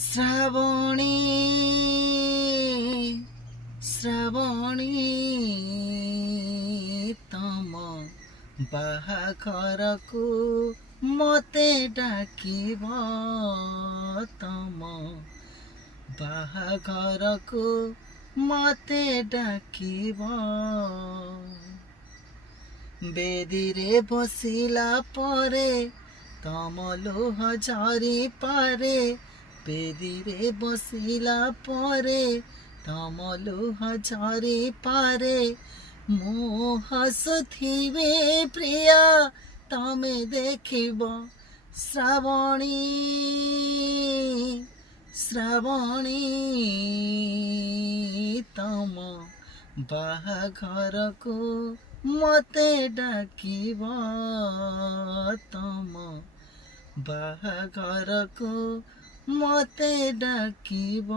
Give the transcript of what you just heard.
ଶ୍ରାବଣୀ ଶ୍ରାବଣୀ ତମ ବାହାଘରକୁ ମତେ ଡାକିବ ତମ ବାହାଘରକୁ ମତେ ଡାକିବ ବେଦିରେ ବସିଲା ପରେ ତମ ଲୁହ ଝରି ପାରେ ବେଦିରେ ବସିଲା ପରେ ତମ ଲୁହ ଝରି ପାରେ ମୁଁ ହସୁଥିବି ପ୍ରିୟା ତମେ ଦେଖିବ ଶ୍ରାବଣୀ ଶ୍ରାବଣୀ ତମ ବାହାଘରକୁ ମତେ ଡାକିବ ତମ ବାହାଘରକୁ ମତେ ଡାକିବ।